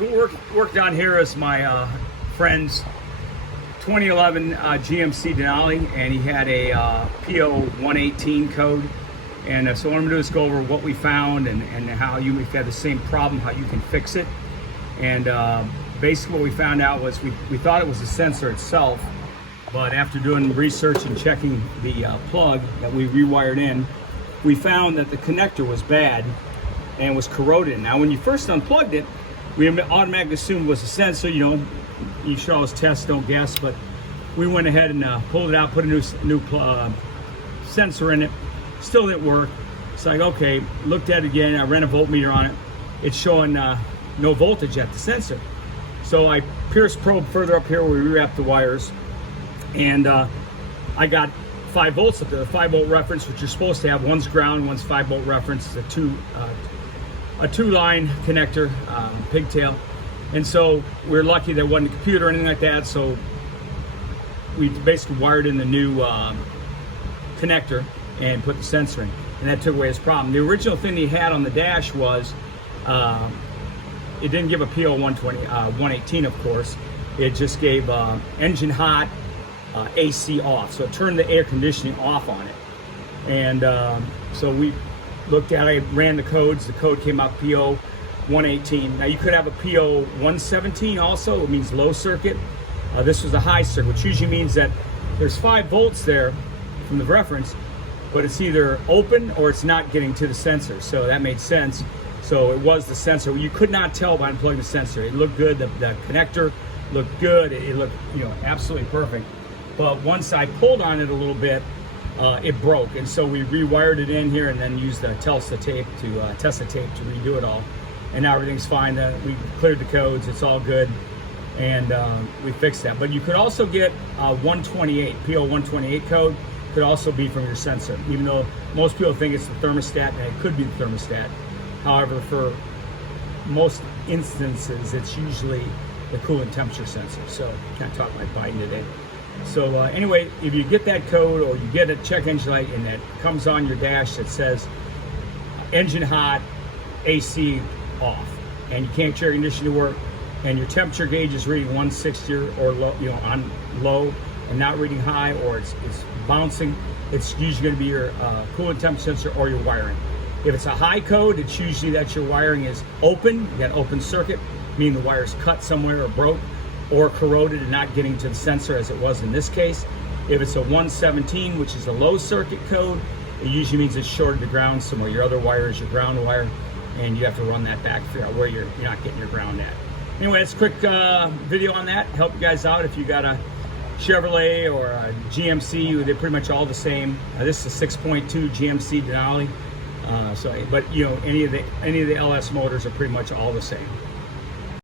So work down here is my friend's 2011 GMC Denali, and he had a p017 code. And so what I'm gonna do is go over what we found and how you, if you have the same problem, how you can fix it. And basically what we found out was we thought it was the sensor itself, but after doing research and checking the plug that we rewired in, we found that the connector was bad and was corroded. Now when you first unplugged it, we automatically assumed it was a sensor. You know, you should always test, don't guess, but we went ahead and pulled it out, put a new sensor in it. Still didn't work. It's like, okay, looked at it again, I ran a voltmeter on it. It's showing no voltage at the sensor. So I pierced probe further up here where we rewrapped the wires, and I got 5 volts up there, the 5-volt reference, which you're supposed to have. One's ground, one's 5-volt reference. It's a two-line connector, pigtail. And so we're lucky there wasn't a computer or anything like that, so we basically wired in the new connector and put the sensor in, and that took away his problem. The original thing he had on the dash was, it didn't give a p017, of course. It just gave engine hot, AC off, so it turned the air conditioning off on it. And so we looked at it, ran the codes. The code came out p017. Now you could have a p017 also. It means low circuit. This was a high circuit, which usually means that there's 5 volts there from the reference, but it's either open or it's not getting to the sensor. So that made sense. So it was the sensor. You could not tell by unplugging the sensor. It looked good. The connector looked good. It looked, you know, absolutely perfect. But once I pulled on it a little bit, it broke, and so we rewired it in here and then used the Testa tape to redo it all. And now everything's fine. We cleared the codes. It's all good, and we fixed that. But you could also get 128 p017 code. Could also be from your sensor, even though most people think it's the thermostat, and it could be the thermostat. However, for most instances, it's usually the coolant temperature sensor. So kind of talk like Biden today. So anyway, if you get that code, or you get a check engine light and that comes on your dash that says engine hot, AC off, and you can't get your air conditioning to work, and your temperature gauge is reading 160 or low, you know, on low and not reading high, or it's bouncing, it's usually going to be your coolant temperature sensor or your wiring. If it's a high code, it's usually that your wiring is open, you got open circuit, meaning the wire's cut somewhere or broke, or corroded and not getting to the sensor, as it was in this case. If it's a 117, which is a low circuit code, it usually means it's shorted to ground somewhere. Your other wire is your ground wire, and you have to run that back to figure out where you're not getting your ground at. Anyway, that's a quick video on that. Help you guys out if you got a Chevrolet or a GMC. They're pretty much all the same. This is a 6.2 GMC Denali. But you know, any of the LS motors are pretty much all the same.